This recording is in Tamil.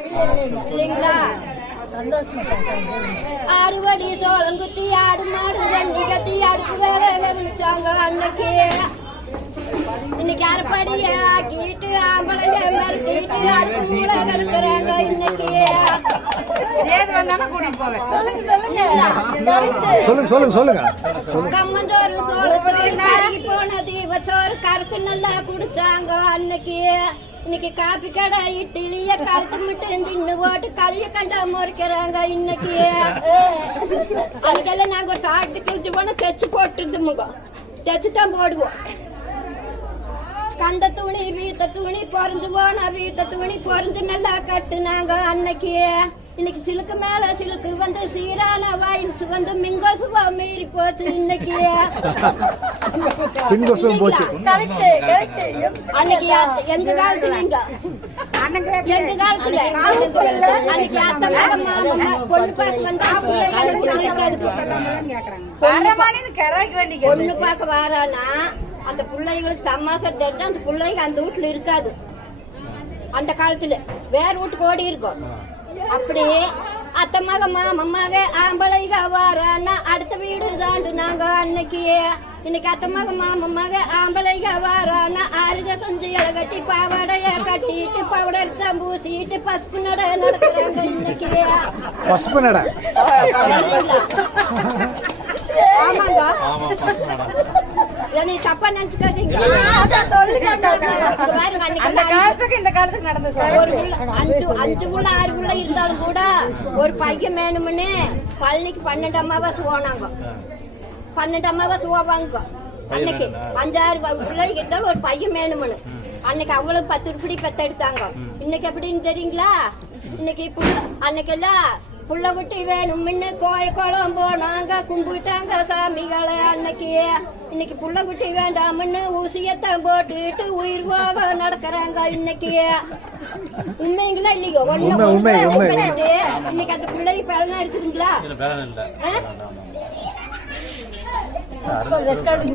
இல்லைங்களா? அறுவடி சோளம் குத்தி ஆடு மாடு வண்டி கட்டி அடுப்பு வேலை வச்சாங்க அன்னைக்கு. இன்னைக்கு அரைப்படிய ஆக்கிட்டு ஆம்பளைய மிரட்டிட்டு அடுப்பு மூட கிடக்குறாங்க இன்னைக்கு. கம்மஞ்சோறு சோளத்தோறு கருகி போனது இவச்சோறு கருக்கு நல்லா குடிச்சாங்க அன்னைக்கு. இன்னைக்கு காப்பி கடை இட்லிய கழுத்து மட்டும் தின்னு போட்டு களிய கண்டா முறைக்கிறாங்க இன்னைக்கு. அதுக்கெல்லாம் நாங்க ஒரு சாட்டு கிழிச்சு போனா தைச்சு போட்டுருது முகம் தைச்சுதான் போடுவோம். கந்த துணி வீத்த துணி பொறிஞ்சு போனா வீத்த துணி பொறிஞ்சு நல்லா கட்டுனாங்க அன்னைக்கு. இன்னைக்கு சிலுக்கு மேல சிலுக்கு வந்து சீரான வாயில்ஸ் வந்து மிங்கோசுவா மீறி போச்சு இன்னைக்கு. அன்னைக்கு எங்க காலத்துல எங்க காலத்துல அன்னைக்கு அத்தை மக மாமா பொண்ணு பார்க்க வந்தா பொண்ணு பார்க்க வாரானா அந்த பிள்ளைங்களுக்கு சமாசம் தெரிஞ்சு அந்த பிள்ளைங்க அந்த வீட்டுல இருக்காது. அந்த காலத்துல வேற வீட்டுக்கு ஓடி இருக்கும். அப்படி அத்தை மக மாமமாக ஆம்பளைக வாரானா அடுத்த வீடு தாண்டு நாங்க அன்னைக்கு. இன்னைக்கு அத்தை மக மாமமாக ஆம்பளைக வாரானா ஆறுக செஞ்சு இலை கட்டி பாவாடைய கட்டிட்டு பவுடர் பூசிட்டு பசுப்பு நட நடக்கிறாங்க இன்னைக்கு. பசுப்பு நட ஆமாங்க. தப்பா நினைச்சுக்காதீங்க. அஞ்சு புள்ள 6 புள்ள இருந்தாலும் கூட ஒரு பையன் வேணும்னு பழனிக்கு 12 அமாவாசை போனாங்க. 12 அமாவாசை போவாங்க. அன்னைக்கு 5-6 பிள்ளைக்கு இருந்தாலும் ஒரு பையன் வேணும்னு அன்னைக்கு அவ்வளவு 10 உருப்படி பெத்தெடுத்தாங்க. இன்னைக்கு எப்படின்னு தெரியுங்களா? இன்னைக்கு அன்னைக்கெல்லாம் புள்ள குட்டி வேணும்னு கோயம் போனாங்க கும்பிட்டாங்க சாமிகளை அன்னைக்கு. இன்னைக்கு புள்ள குட்டி வேண்டாம்னு ஊசியத்தான் போட்டுட்டு உயிர் போக நடக்கிறாங்க இன்னைக்கு. உண்மைங்களா இல்லையோ? இன்னைக்கு அந்த பிள்ளைக்கு பலனா இருக்குதுங்களா?